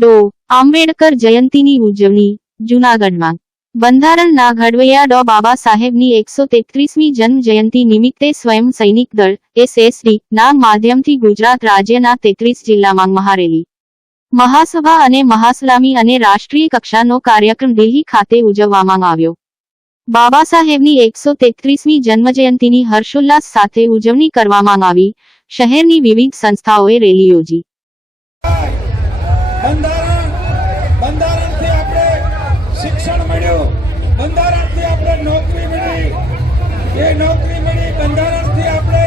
ડો. આંબેડકર જયંતીની ઉજવણી જૂનાગઢમાં બંધારણના ઘડવૈયા ડો. બાબા સાહેબની 133મી જન્મ જયંતિ નિમિત્તે સ્વયં સૈનિક દળ SSD ના માધ્યમથી ગુજરાત રાજ્યના 33 જિલ્લામાં મહારેલી, મહાસભા અને મહાસલામી અને રાષ્ટ્રીય કક્ષાનો કાર્યક્રમ દિલ્હી ખાતે ઉજવવામાં આવ્યો. બાબા સાહેબની 133મી જન્મજયંતિની હર્ષોલ્લાસ સાથે ઉજવણી કરવામાં આવી. શહેરની વિવિધ સંસ્થાઓએ રેલી યોજી. બંધારણથી આપણે શિક્ષણ મળ્યું, બંધારણથી આપણે નોકરી મળી, એ નોકરી મળી, બંધારણથી આપણે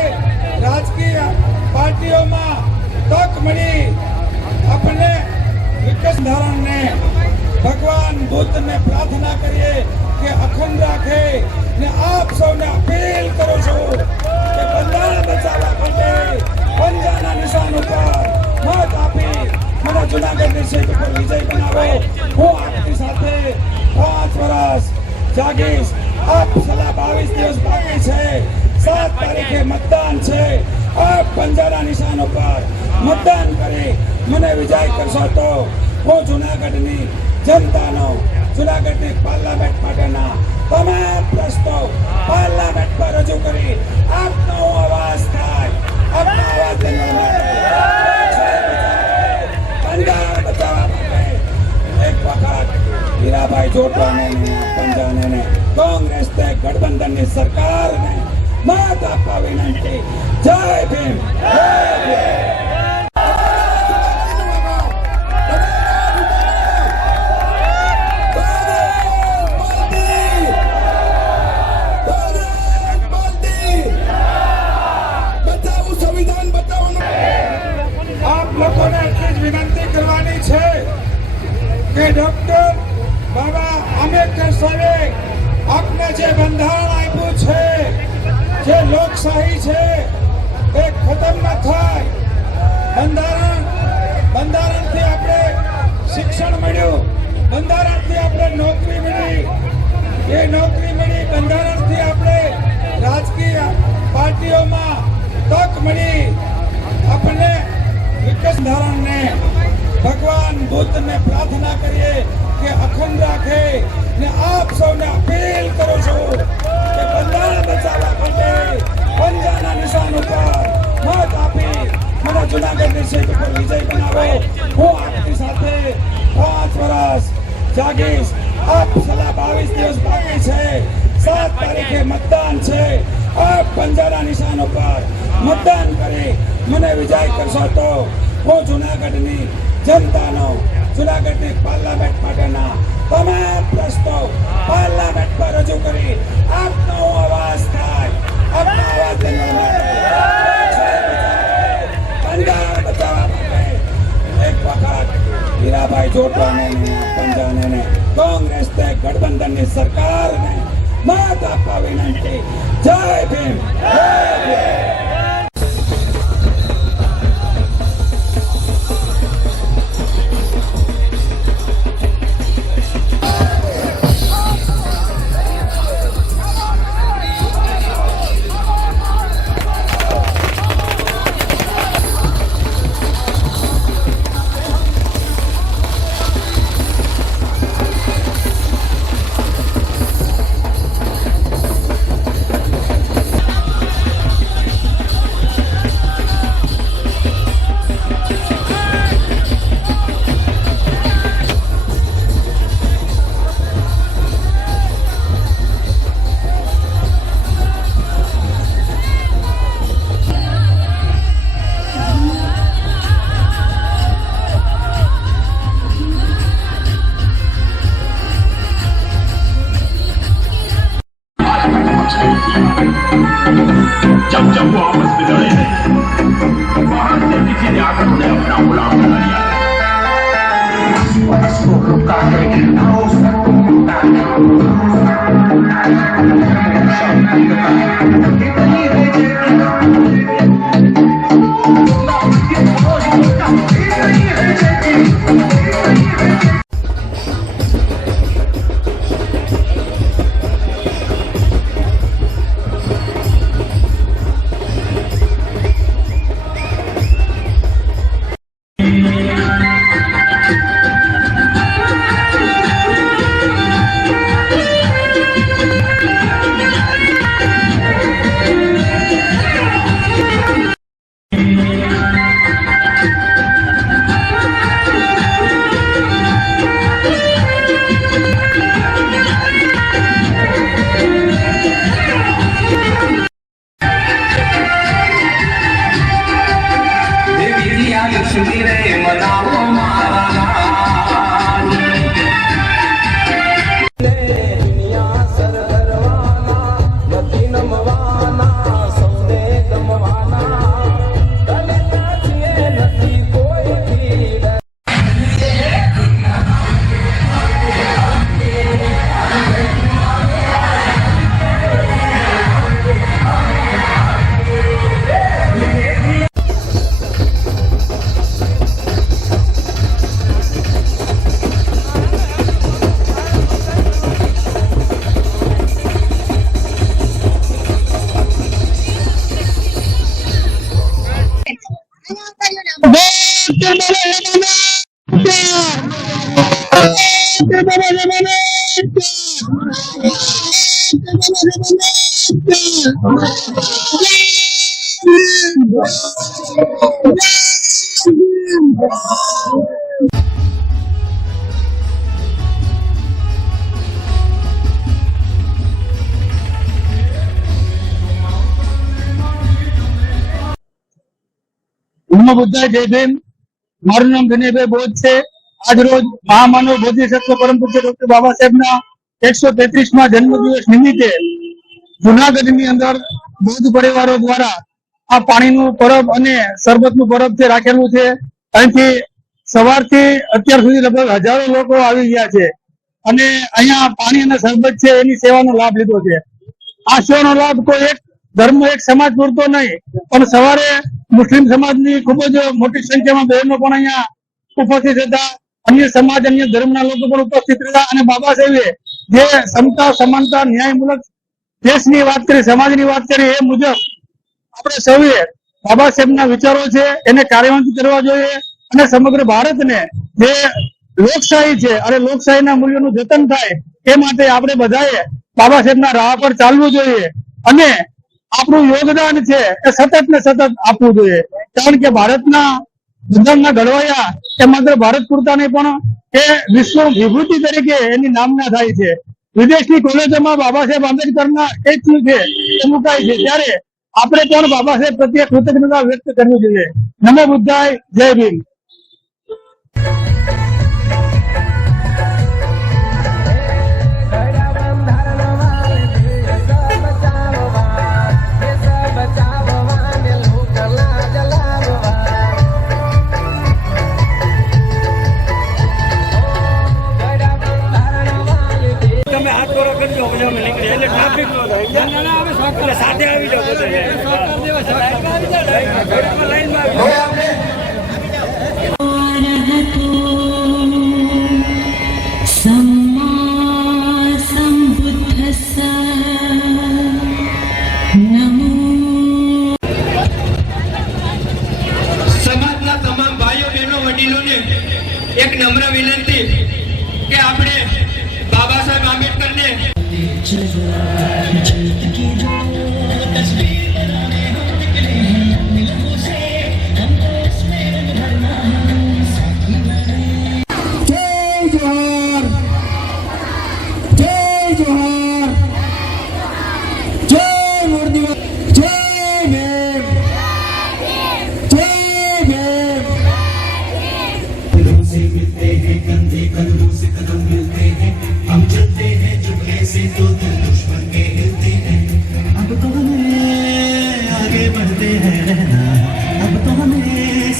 રાજકીય પાર્ટીઓમાં તક મળી. આપણને વિકાસ ધારણને ભગવાન બુદ્ધને પ્રાર્થના કરીએ કે અખંડ રાખે ને આપ સૌને અપીલ કરું છું કે બંધારણ બચાવવા માટે પંજાના નિશાન ઉપર મત આપી મને જૂનાગઢની સીટ ઉપર વિજય બનાવો. હું આપની સાથે 5 વર્ષ જાગીશ. આપ સલા 22 દિવસ બાકી છે. 7 તારીખે મતદાન છે. આપ પંજાના નિશાન ઉપર મતદાન કરી મને વિજય કરશો તો હું જૂનાગઢની જનતાનો, જૂનાગઢની પાર્લામેન્ટ માટેના તમામ પ્રશ્નો પાર્લામેન્ટ પર રજૂ કરી આપનો અવાજ થાય. આપના અવાજને બંધારણ બચાવવા માટે એક વખત હીરાભાઈ જોટવાને, પંજાને, કોંગ્રેસ તે ગઠબંધનની સરકારને મત આપવા વિનંતી. જય ભીમ, જય ભીમ. લોકોને એટલી જ વિનંતી કરવાની છે કે ડોક્ટર બાબા આંબેડકર સાહેબે આપને જે બંધારણ આપ્યું છે, જે લોકશાહી છે, એ ખતમ ન થાય. બંધારણથી આપણે શિક્ષણ મળ્યું, બંધારણથી આપણે નોકરી મળી, એ નોકરી મળી, બંધારણથી આપણે રાજકીય પાર્ટીઓમાં તક મળી. આપણને વિકાસ ધારણને ભગવાન બુદ્ધને પ્રાર્થના કરીએ કે અખંડ રાખે ને આપ સૌને અપીલ કરું છું કે બંધારણ બચાવવા માટે પંજાના નિશાન ઉપર મત આપી મને જૂનાગઢની સીટ ઉપર વિજય બનાવો. હું આપની સાથે 5 વર્ષ જાગીશ. આપ સલા 22 દિવસ બાકી છે. 7 તારીખે મતદાન છે. આપ પંજાના નિશાન ઉપર મતદાન કરી મને વિજય કરશો તો હું જૂનાગઢની જનતાનો, જૂનાગઢની પાર્લામેન્ટ માટેના તમામ પ્રશ્નો પાર્લામેન્ટ પર રજૂ કરી આપનો અવાજ થાય. આપના અવાજને બંધારણ બચાવવા માટે એક વખત હીરાભાઈ જોટવાને, પંજાને, કોંગ્રેસ તે ગઠબંધનની સરકારને મત આપવા વિનંતી. જય ભીમ, જય ભીમ. जब जब वो आपस में लड़े हैं, बाहर से किसी ने आकर उन्हें अपना गुलाम बना लिया है. નમો બુદ્ધાય, જય ભીમ. મારું નામ વિનયભાઈ બોધ છે. આજ રોજ મહામાનવ બોધિસત્વ પરમ પૂજ્ય ડોક્ટર બાબા સાહેબના 133મા જન્મદિવસ નિમિત્તે જુનાગઢની અંદર બૌદ્ધ પરિવારો દ્વારા આ પાણીનું પરબ અને શરબતનું પરબ છે રાખેલું છે. અહીંથી સવારથી અત્યાર સુધી લગભગ હજારો લોકો આવી ગયા છે અને અહીંયા પાણી અને શરબત છે એની સેવાનો લાભ લીધો છે. આ સેવાનો લાભ કોઈ એક ધર્મ એક સમાજ પૂરતો નહીં, પણ સવારે મુસ્લિમ સમાજની ખૂબ જ મોટી સંખ્યામાં બહેનો પણ અહીંયા ઉપસ્થિત હતા. અન્ય સમાજ અન્ય ધર્મના લોકો પણ ઉપસ્થિત હતા અને બાબા સાહેબે જે સમતા સમાનતા ન્યાયમૂલક દેશની વાત કરી, સમાજની વાત કરી, એ મુજબ આપણે સૌએ બાબા સાહેબના વિચારો છે એને કાર્યવાહી કરવા જોઈએ અને સમગ્ર ભારતને જે લોકશાહી છે અને લોકશાહીના મૂલ્યોનું જતન થાય એ માટે આપણે બધાએ બાબા સાહેબના રાહ પર ચાલવું જોઈએ અને આપણું યોગદાન છે એ સતત ને સતત આપવું જોઈએ. કારણ કે ભારતના બંધારણના ઘડવૈયા એ માત્ર ભારત પૂરતા નહીં પણ એ વિશ્વ વિભૂતિ તરીકે એની નામના થાય છે. વિદેશની કોલેજોમાં બાબા સાહેબ આંબેડકરના સ્ટેચ્યુ છે એ મુકાય છે, ત્યારે આપણે પણ બાબા સાહેબ પ્રત્યે કૃતજ્ઞતા વ્યક્ત કરવી જોઈએ. નમો બુદ્ધાય, જય ભીમ. તમે હાથ દોરો કરજો પછી અમે નીકળીએ એટલે ટ્રાફિક નો થાય એટલે સાથે આવી જાવ બધા લાઈનમાં આવી જાવ. સમાજના તમામ ભાઈઓ બહેનો વડીલોને એક નમ્ર વિનંતી કે આપણે બાબા સાહેબ આંબેડકરને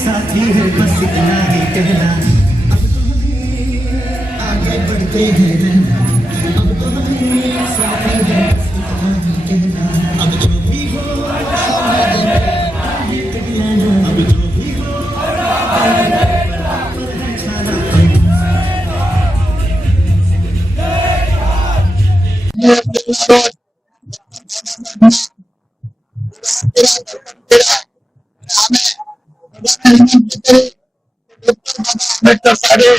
साथी है बस इतना ही कहना, अब तो हमें आगे बढ़ते हैं रहना, अब तो हमें साथी है बस इतना ही कहना, अब जो भी हो आगे कर लेना, अब जो भी हो ડોક્ટર સાહેબે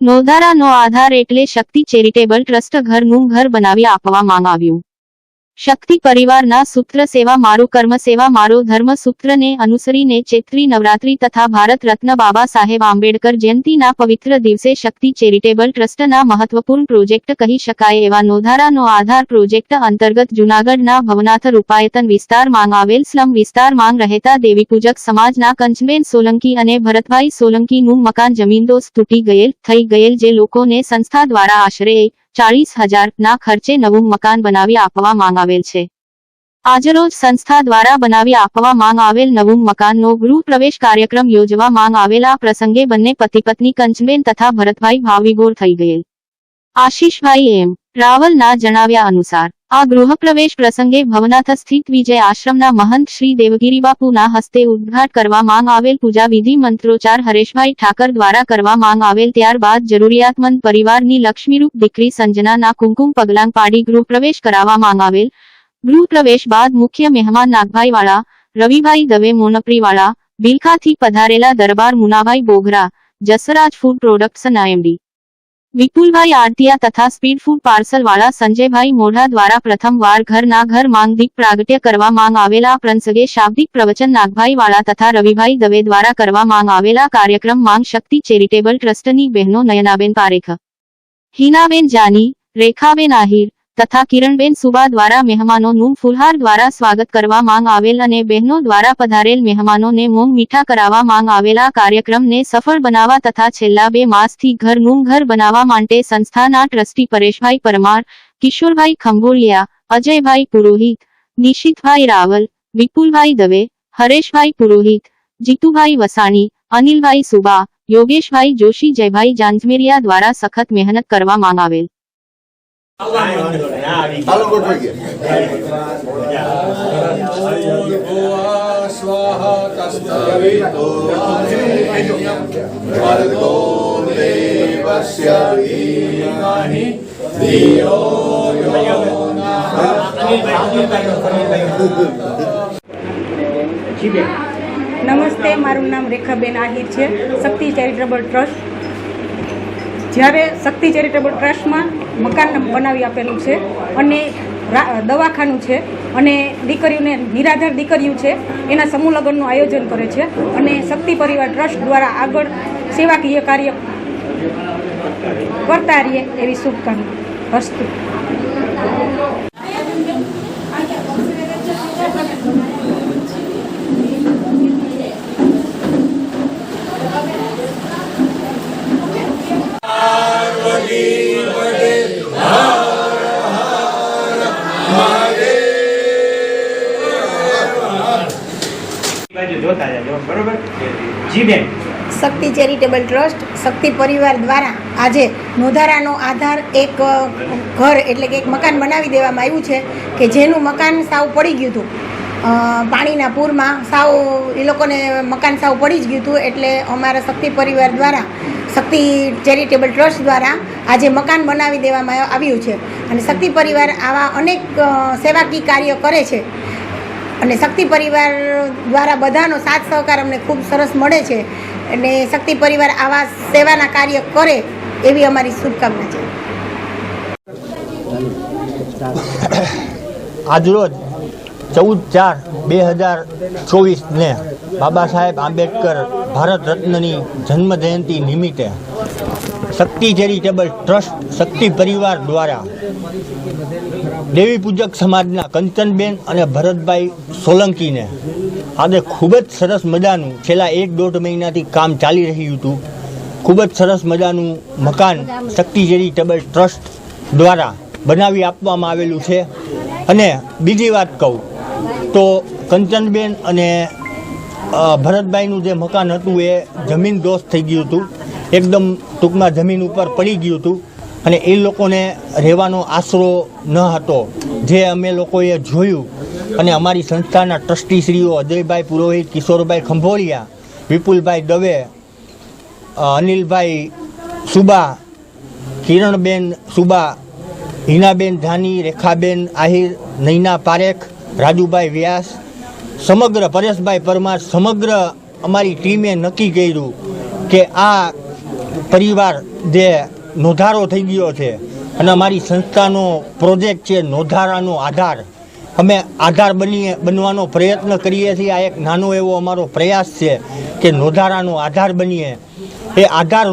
નોંધારાનો આધાર એટલે શક્તિ ચેરિટેબલ ટ્રસ્ટ ઘરનું ઘર બનાવી આપવામાં આવ્યું. શક્તિ પરિવારના સૂત્ર સેવા મારું કર્મ સેવા મારો ધર્મ સૂત્રને અનુસરીને ચૈત્રી નવરાત્રી તથા ભારત રત્ન બાબા સાહેબ આંબેડકર જયંતિના પવિત્ર દિવસે શક્તિ ચેરિટેબલ ટ્રસ્ટના મહત્વપૂર્ણ પ્રોજેક્ટ કહી શકાય એવા નોંધારાનો આધાર પ્રોજેક્ટ અંતર્ગત જૂનાગઢના ભવનાથ રૂપાયતન વિસ્તારમાં આવેલ સ્લમ વિસ્તારમાં રહેતા દેવીપૂજક સમાજના કંચનબેન સોલંકી અને ભરતભાઈ સોલંકીનું મકાન જમીનદોસ્ત તૂટી ગયેલ થઈ ગયેલ જે લોકોને સંસ્થા દ્વારા આશરે 40,000 ના ખર્ચે નવું મકાન બનાવી આપવામાં આવેલ છે. આજરોજ સંસ્થા દ્વારા બનાવી આપવામાં આવેલ નવું મકાનનો ગૃહ પ્રવેશ કાર્યક્રમ યોજવામાં આવેલા પ્રસંગે બંને પતિ પત્ની કંચનબેન તથા ભરતભાઈ ભાવવિભોર થઈ ગયેલ. આશીષભાઈ એમ રાવલના જણાવ્યા અનુસાર આ ગૃહ પ્રવેશ પ્રસંગે ભવનાથ સ્થિત વિજય આશ્રમના મહંત શ્રી દેવગીરીબાપુના હસ્તે ઉદ્ઘાટ કરવામાં આવેલ પૂજા વિધિ મંત્રોચ્ચાર હરેશભાઈ ઠાકર દ્વારા કરવામાં આવેલ. ત્યારબાદ જરૂરિયાતમંદ પરિવારની લક્ષ્મીરૂપ દીકરી સંજનાના કુમકુમ પગલાં પાડી ગૃહ પ્રવેશ કરાવવામાં આવેલ. ગૃહ પ્રવેશ બાદ મુખ્ય મહેમાન નાગભાઈ વાળા, રવિભાઈ દવે મોનપરીવાળા, બિલખાથી પધારેલા દરબાર મુનાભાઈ બોગરા, જસરાજ ફૂડ પ્રોડક્ટ્સના એમડી વિપુલભાઈ આરતિયા તથા સ્પીડ ફૂડ પાર્સલ વાળા સંજયભાઈ મોઢા દ્વારા પ્રથમવાર ઘરના ઘર માંગ દીપ પ્રાગટ્ય કરવામાં આવેલા. પ્રસંગે શાબ્દિક પ્રવચન નાગભાઈ વાળા તથા રવિભાઈ દવે દ્વારા કરવામાં આવેલા. કાર્યક્રમ માંગ શક્તિ ચેરિટેબલ ટ્રસ્ટની બહેનો નયનાબેન પારેખ, હિનાબેન જાની, રેખાબેન આહિર તથા કિરણબેન સુબા દ્વારા મહેમાનોનું ફુલહાર દ્વારા સ્વાગત કરવામાં આવેલ અને બહેનો દ્વારા પધારેલ મહેમાનોને મોં મીઠા કરાવવામાં આવેલા. કાર્યક્રમને સફળ બનાવવા તથા છેલ્લા 2 માસથી ઘરનું ઘર બનાવવા માટે સંસ્થાના ટ્રસ્ટી પરેશભાઈ પરમાર, કિશોરભાઈ ખંભોલિયા, અજયભાઈ પુરોહિત, નિશિતભાઈ રાવલ, વિપુલભાઈ દવે, હરેશભાઈ પુરોહિત, જીતુભાઈ વસાણી, અનિલભાઈ સુબા, યોગેશભાઈ જોશી, જયભાઈ જાંજમેરિયા દ્વારા સખત મહેનત કરવામાં આવેલ. નમસ્તે, મારું નામ રેખાબેન આહિર છે, શક્તિ ચેરિટેબલ ટ્રસ્ટ. જ્યારે શક્તિ ચેરિટેબલ ટ્રસ્ટમાં મકાન બનાવી આપેલું છે અને દવાખાનું છે અને દીકરીઓને નિરાધાર દીકરીઓ છે એના સમૂહ લગ્નનું આયોજન કરે છે અને શક્તિ પરિવાર ટ્રસ્ટ દ્વારા આગળ સેવાકીય કાર્ય કરતા રહીએ એવી શુભકામના. અસ્તુ. શક્તિ ચેરિટેબલ ટ્રસ્ટ શક્તિ પરિવાર દ્વારા આજે નોધારાનો આધાર એક ઘર એટલે કે એક મકાન બનાવી દેવામાં આવ્યું છે કે જેનું મકાન સાવ પડી ગયું હતું. પાણીના પૂરમાં સાવ એ લોકોને મકાન સાવ પડી જ ગયું હતું. એટલે અમારા શક્તિ પરિવાર દ્વારા શક્તિ ચેરિટેબલ ટ્રસ્ટ દ્વારા આજે મકાન બનાવી દેવામાં આવ્યું છે અને શક્તિ પરિવાર આવા અનેક સેવાકીય કાર્ય કરે છે અને શક્તિ પરિવાર દ્વારા બધાનો સાથ સહકાર અમને ખૂબ સરસ મળે છે અને શક્તિ પરિવાર આવા સેવાના કાર્ય કરે એવી અમારી શુભકામના છે. આજરોજ 14/4/2024 બાબા સાહેબ આંબેડકર ભારત રત્નની જન્મ જયંતિ નિમિત્તે શક્તિ ચેરિટેબલ ટ્રસ્ટ શક્તિ પરિવાર દ્વારા દેવી પૂજક સમાજના કંચનબેન અને ભરતભાઈ સોલંકીને આજે ખૂબ જ સરસ મજાનું છેલ્લા 1-1.5 મહિનાથી કામ ચાલી રહ્યું હતું. ખૂબ જ સરસ મજાનું મકાન શક્તિ ચેરિટેબલ ટ્રસ્ટ દ્વારા બનાવી આપવામાં આવેલું છે. અને બીજી વાત કહું તો કંચનબેન અને ભરતભાઈનું જે મકાન હતું એ જમીન દોસ્ત થઈ ગયું હતું, એકદમ ટૂંકમાં જમીન ઉપર પડી ગયું હતું અને એ લોકોને રહેવાનો આશરો ન હતો, જે અમે લોકોએ જોયું અને અમારી સંસ્થાના ટ્રસ્ટીશ્રીઓ અજયભાઈ પુરોહિત, કિશોરભાઈ ખંભોલિયા, વિપુલભાઈ દવે, અનિલભાઈ સુબા, કિરણબેન સુબા, હિનાબેન જાની, રેખાબેન આહિર, નૈના પારેખ, રાજુભાઈ વ્યાસ, સમગ્ર પરેશભાઈ પરમાર, સમગ્ર અમારી ટીમે નક્કી કર્યું કે આ પરિવાર જે નોધારો થઈ ગયો છે અને અમારી સંસ્થાનો પ્રોજેક્ટ છે નોધારાનો આધાર, અમે આધાર બનવાનો પ્રયત્ન કરીએ છીએ. આ એક નાનો એવો અમારો પ્રયાસ છે કે નોધારાનો આધાર બનીએ. એ આધાર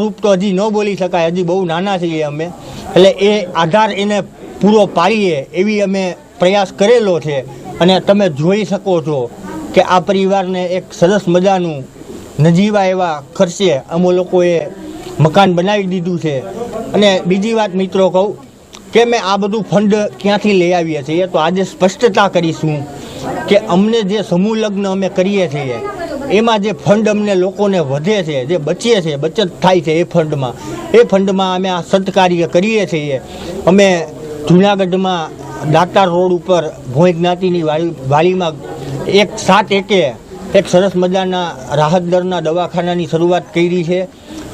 રૂપ તો હજી ન બોલી શકાય, હજી બહુ નાના છીએ અમે, એટલે એ આધાર એને પૂરો પાડીએ એવી અમે પ્રયાસ કરેલો છે. અને તમે જોઈ શકો છો કે આ પરિવારને એક સરસ મજાનું નજીવા એવા ખર્ચે અમે લોકોએ મકાન બનાવી દીધું છે. અને બીજી વાત મિત્રો કહું કે અમે આ બધું ફંડ ક્યાંથી લઈ આવીએ છીએ, તો આજે સ્પષ્ટતા કરીશું કે અમને જે સમૂહ લગ્ન અમે કરીએ છીએ એમાં જે ફંડ અમને લોકોને વધે છે, જે બચે છે, બચત થાય છે, એ ફંડમાં અમે આ સત્કાર્ય કરીએ છીએ. અમે જૂનાગઢમાં દાતાર રોડ ઉપર ભોંય જ્ઞાતિની વાડીમાં 7 એકે એક સરસ મજાના રાહત દરના દવાખાનાની શરૂઆત કરી છે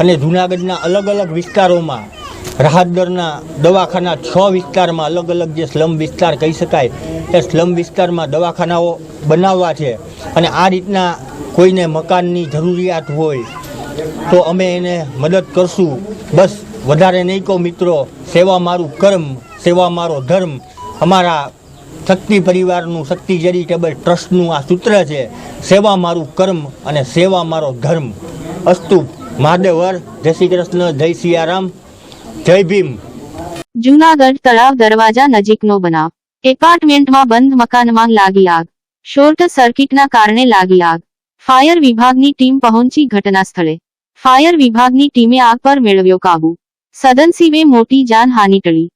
અને જૂનાગઢના અલગ અલગ વિસ્તારોમાં રાહત દરના દવાખાના 6 વિસ્તારમાં અલગ અલગ જે સ્લમ વિસ્તાર કહી શકાય એ સ્લમ વિસ્તારમાં દવાખાનાઓ બનાવવા છે. અને આ રીતના કોઈને મકાનની જરૂરિયાત હોય તો અમે એને મદદ કરશું. બસ વધારે નહીં કહો મિત્રો, સેવા મારું કર્મ, સેવા મારો ધર્મ. અમારા શક્તિ પરિવારનું, શક્તિ ચેરિટેબલ ટ્રસ્ટનું આ સૂત્ર છે, સેવા મારું કર્મ અને સેવા મારો ધર્મ. અસ્તુ. મહાદેવર. જય શ્રી કૃષ્ણ, જય સિયારામ, જય ભીમ. જૂનાગઢ તળાવ દરવાજા નજીકનો બનાવ. એપાર્ટમેન્ટમાં બંધ મકાનમાં લાગી આગ. શોર્ટ સર્કિટના કારણે લાગી આગ. ફાયર વિભાગની ટીમ પહોંચી ઘટના સ્થળે. ફાયર વિભાગની ટીમે આગ પર મેળવ્યો કાબુ. સદનસીબે મોટી જાનહાનિ ટળી.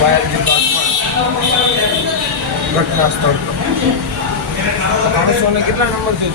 ફાયર વિભાગમાં ઘટના સ્થળ પર 300 કેટલા નંબર છે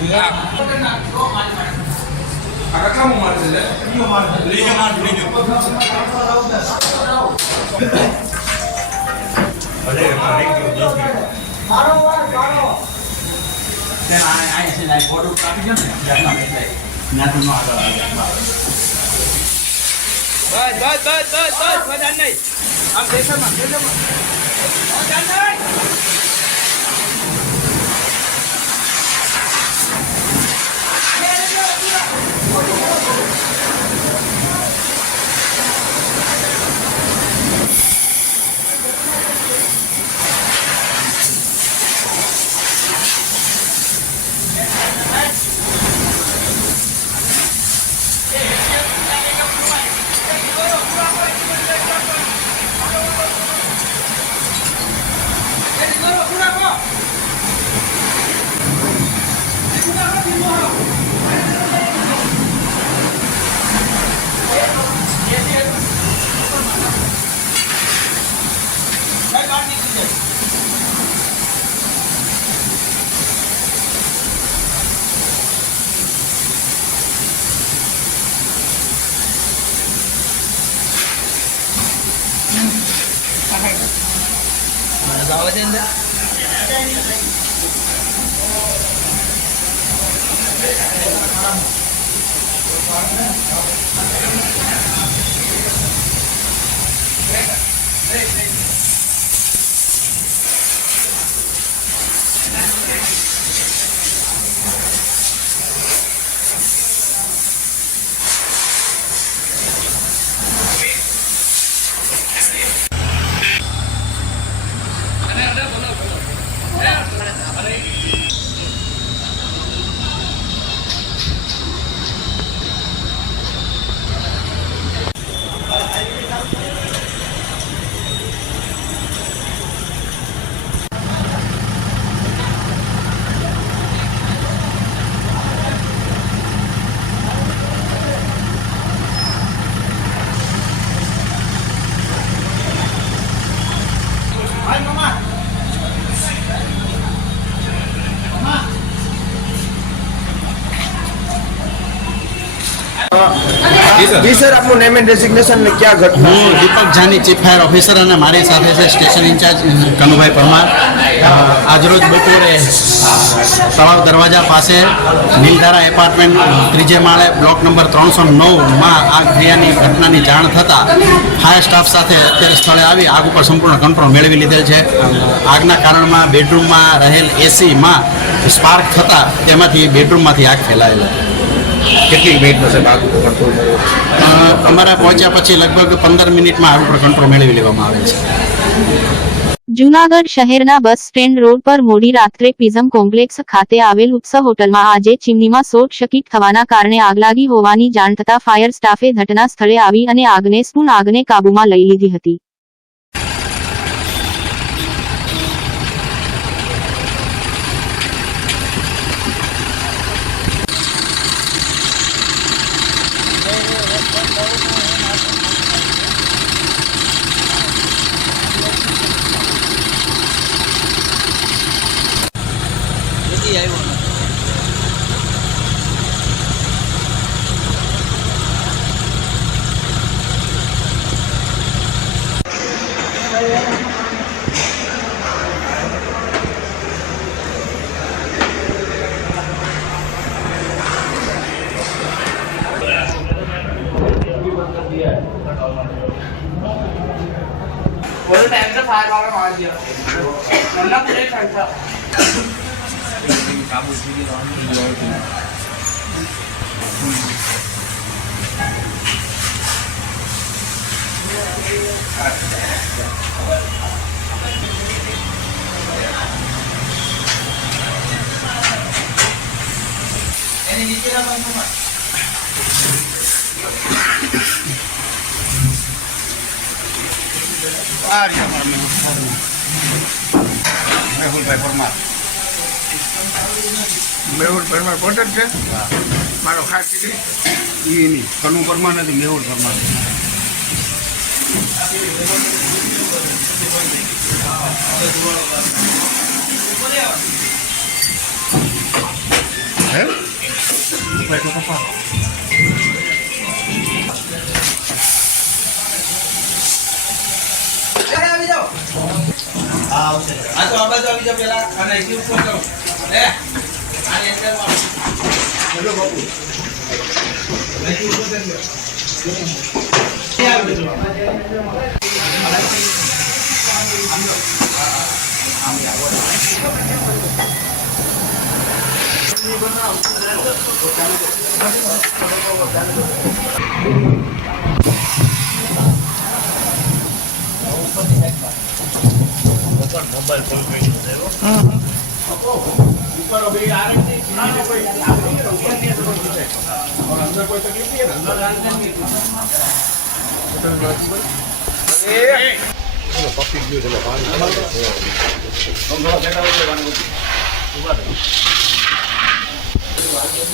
जी सर, आपનું नेम एंड डेजिग्नेशन ने क्या घटना? હું દીપક જાની, ચીફ ફાયર ઓફિસર, અને મારી સાથે છે સ્ટેશન ઇન્ચાર્જ કનુભાઈ પરમાર. આજરોજ બપોરે તળાવ દરવાજા પાસે નીલધારા એપાર્ટમેન્ટ 3 માળે બ્લોક નંબર 309માં આગ થયાની ઘટનાની જાણ થતાં ફાયર સ્ટાફ સાથે અત્યારે સ્થળે આવી આગ ઉપર સંપૂર્ણ કંટ્રોલ મેળવી લીધેલ છે. આગના કારણમાં બેડરૂમમાં રહેલ એસીમાં સ્પાર્ક થતાં તેમાંથી બેડરૂમમાંથી આગ ફેલાયેલ. કેટલી મિનિટનો છે આગ ઉપર કંટ્રોલ મેળવ્યો? અમારા પહોંચ્યા પછી લગભગ 15 મિનિટમાં આગ ઉપર કંટ્રોલ મેળવી લેવામાં આવે છે. જૂનાગઢ શહેરના બસ સ્ટેન્ડ રોડ પર મોડી રાત્રે પ્રિઝમ કોમ્પ્લેક્સ ખાતે આવેલ ઉત્સવ હોટલમાં આજે ચીમનીમાં શોર્ટ સર્કિટ થવાના કારણે આગ લાગી હોવાની જાણ થતાં ફાયર સ્ટાફે ઘટના સ્થળે આવી અને આગને કાબૂમાં લઈ લીધી હતી. હજી આવ્યો નથી. મેહુલભાઈ પરમાર. મેહુલ પરમાર કોન્ટેક્ટ છે મારો ખાસ દીકરી એ નહીં કનુ પરમાર નથી, મેહુલ પરમાર.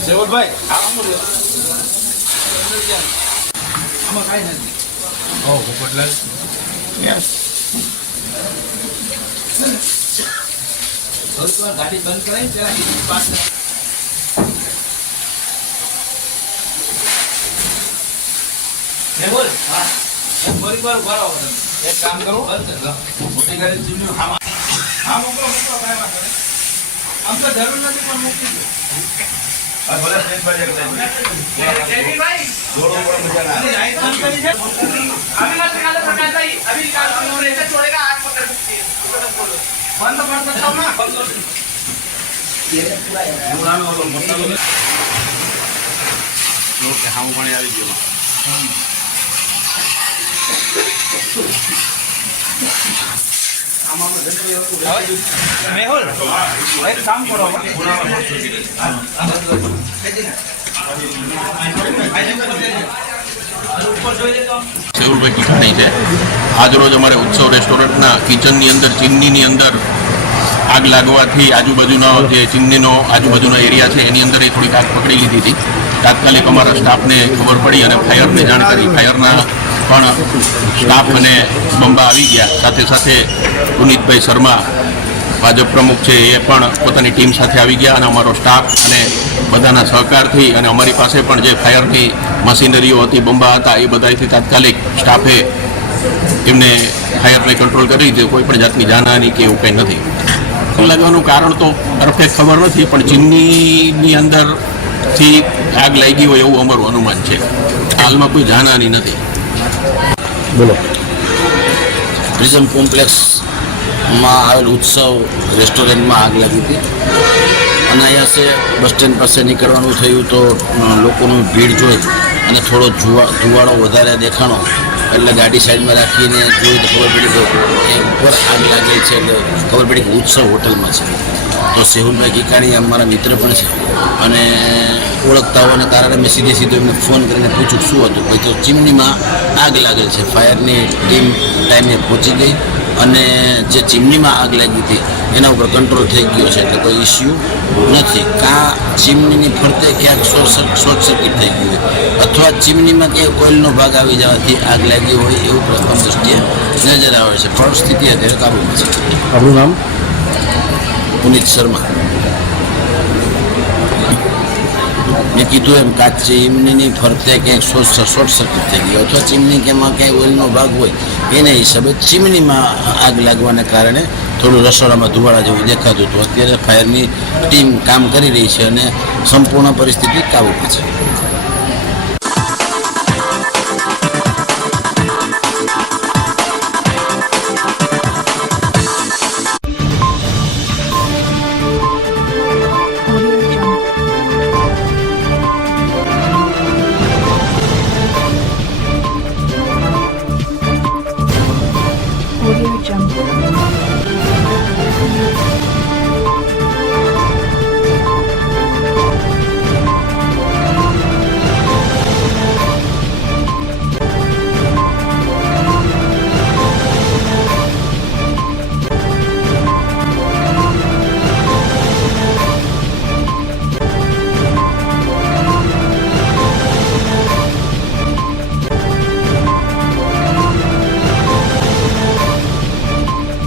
સેવલભાઈ ગાડી બંધ કરાવી પેલા એક કામ કરો મોટી ગાડી ચીમની હા મોકલો કાંઈ વાંધો નહીં. આમ તો જરૂર નથી પણ મૂકી દો. આવી ગયો. મેહુલ એક કામ કરો સેવલભાઈ ટીકાણી છે. આજરોજ અમારે ઉત્સવ રેસ્ટોરન્ટના કિચનની અંદર ચીમનીની અંદર આગ લાગવાથી આજુબાજુનો જે ચીમનીનો આજુબાજુનો એરિયા છે એની અંદર થોડીક આગ પકડી લીધી હતી. તાત્કાલિક અમારા સ્ટાફને ખબર પડી અને ફાયરને જાણ કરી. ફાયરના પણ સ્ટાફ અને બંબા આવી ગયા. સાથે સાથે પુનિતભાઈ શર્મા ભાજપ પ્રમુખ છે એ પણ પોતાની ટીમ સાથે આવી ગયા અને અમારો સ્ટાફ અને બધાના સહકારથી અને અમારી પાસે પણ જે ફાયરની મશીનરીઓ હતી, બંબા હતા, એ બધાથી તાત્કાલિક સ્ટાફે એમને ફાયરને કંટ્રોલ કરી દીધું. કોઈ પણ જાતની જાનહાની કે એવું કંઈ નથી. લાગવાનું કારણ તો પરફેક્ટ ખબર નથી, પણ ચીમનીની અંદરથી આગ લાગી હોય એવું અમારું અનુમાન છે. હાલમાં કોઈ જાનહાની નથી. બોલો. પ્રિઝમ કોમ્પ્લેક્સમાં આવેલ ઉત્સવ રેસ્ટોરન્ટમાં આગ લાગી હતી અને અહીંયા છે બસ સ્ટેન્ડ પાસે નીકળવાનું થયું તો લોકોનું ભીડ જોઈ અને થોડો ધુવાળો વધારે દેખાણો એટલે ગાડી સાઈડમાં રાખીને જોઈ તો ખબર પડી કે એ ઉપર આગ લાગેલ છે. એટલે ખબર પડી કે ઉત્સવ હોટલમાં છે. તો સેહુલભાઈ કિકાણી અમારા મિત્ર પણ છે અને ઓળખતા હોવાને કારણે મેં સીધો એમને ફોન કરીને પૂછ્યું શું હતું. ભાઈ તો ચીમનીમાં આગ લાગેલ છે. ફાયરની ટીમ ટાઈમે પહોંચી ગઈ અને જે ચીમનીમાં આગ લાગી હતી એના ઉપર કંટ્રોલ થઈ ગયો છે. એટલે કોઈ ઇસ્યુ નથી. કાં ચીમનીની ફરતે ક્યાંક શોર્ટ સર્કિટ થઈ ગયું હોય અથવા ચીમનીમાં ક્યાંક કોઇલનો ભાગ આવી જવાથી આગ લાગી હોય એવું પ્રથમ દૃષ્ટિએ નજર આવે છે. પણ સ્થિતિ અત્યારે કાબૂમાં છે. આપણું નામ? પુનિત શર્મા. મેં કીધું એમ કાચ ચીમનીની ફરતે ક્યાંક શોર્ટ સર્કિટ થઈ ગઈ અથવા ચીમની કે એમાં ક્યાંય ઓઇલનો ભાગ હોય એના હિસાબે ચીમનીમાં આગ લાગવાને કારણે થોડું રસોડામાં ધુવાળા જેવું દેખાતું હતું. અત્યારે ફાયરની ટીમ કામ કરી રહી છે અને સંપૂર્ણ પરિસ્થિતિ કાબૂમાં છે.